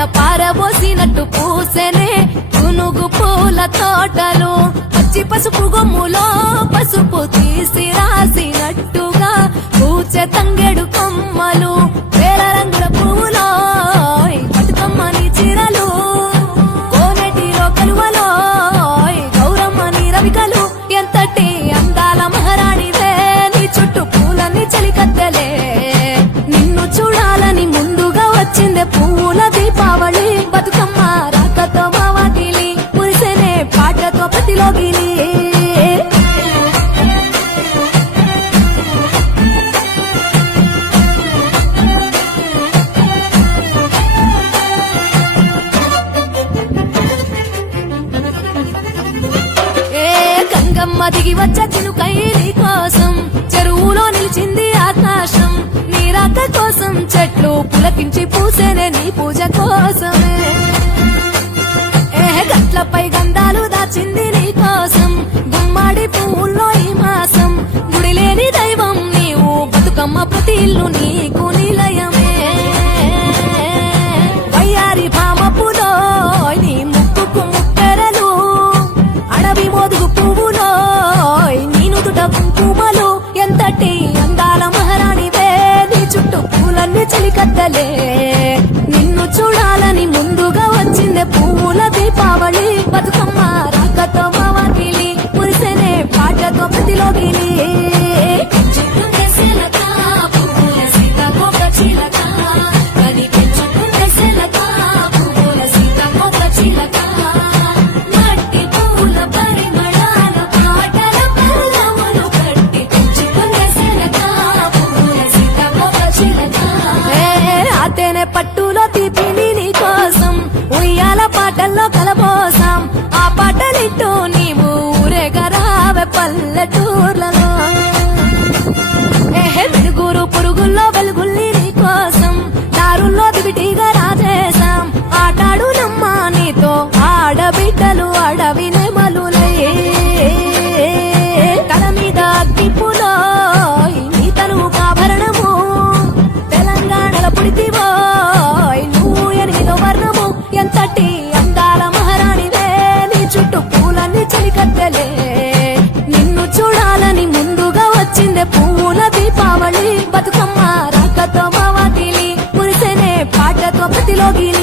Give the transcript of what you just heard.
వెన్న పారబోసినట్టు పూసెనే గునుగు పూల తోటలు పచ్చి పసుపు గొమ్ములో పసుపు తీసి రాసినట్టుగా పూచె తంగెడు కొమ్మలు వేల రంగుల పువ్వులో బతుకమ్మని చీరలు కోనేటిలో కలువలో గౌరమ్మని రవికలు ఎంతటి అందాల మహారాణివే నీ చుట్టూ పూలని చలికత్తెలే నిన్ను చూడాలని ముందుగా వచ్చిందే పువ్వుల దీపావళి బతుకమ్మ రాకతో మా వాకిలి మురిసెనే పాటతో ప్రతిలోగిలి గంగమ్మ దిగి వచ్చ చినుకైలి కోసం చెరువులో నిలిచింది ఆకాశం నీ రాక కోసం చెట్లు పులకించి పూసేనే నీ పూజ కోసమే గట్లపై గంధాలు దాచింది నీ కోసం గుమ్మాడి పువ్వుల్లో ఈ మాసం గుడి లేని దైవం నీవు బతుకమ్మ ప్రతి ఇల్లు నీకు నిలయమే వయ్యారి భామపులో నీ ముక్కుకు ముక్కెరలు అడవి మోదుగు పువ్వులో నీ నుదుట కుంకుమలు ఎంతటి అందాల మహారాణివే నీ చుట్టూ పూలన్నీ చలికత్తలే నిన్ను చూడాలని ముందుగా వచ్చిందే పువ్వుల దీపావళి బతుకమ్మ రాకతో మా వాకిలి మురిసెనే పాటతో ప్రతిలోగిలి పట్టులో తీపిని నీ కోసం ఉయ్యాల పాటల్లో కలబోసాం ఆ పాటలిట్టు నీవు ఊరేగరావే పల్లెటూర్లలో వెలుగురు పురుగుల్లో వెలుగుల్ని నీ కోసం దారుల్లో దివిటిగా రాజేశాం ఆటాడు నమ్మా నీతో ఆడబిడ్డలు అడవి నెమలులే తల మీద అగ్గిపులో నీ తనువు ఆభరణము తెలంగాణలో పుడితివో నువ్వు ఎనిమిదో వర్ణము ఎంతటి అందాల మహారాణివే నీ చుట్టూ పూలన్నీ చలికత్తెలే నిన్ను చూడాలని ముందుగా వచ్చిందే పువ్వుల దీపావళి బతుకమ్మ రాకతో మా వాకిలి మురిసెనే పాటతో ప్రతిలోగిలి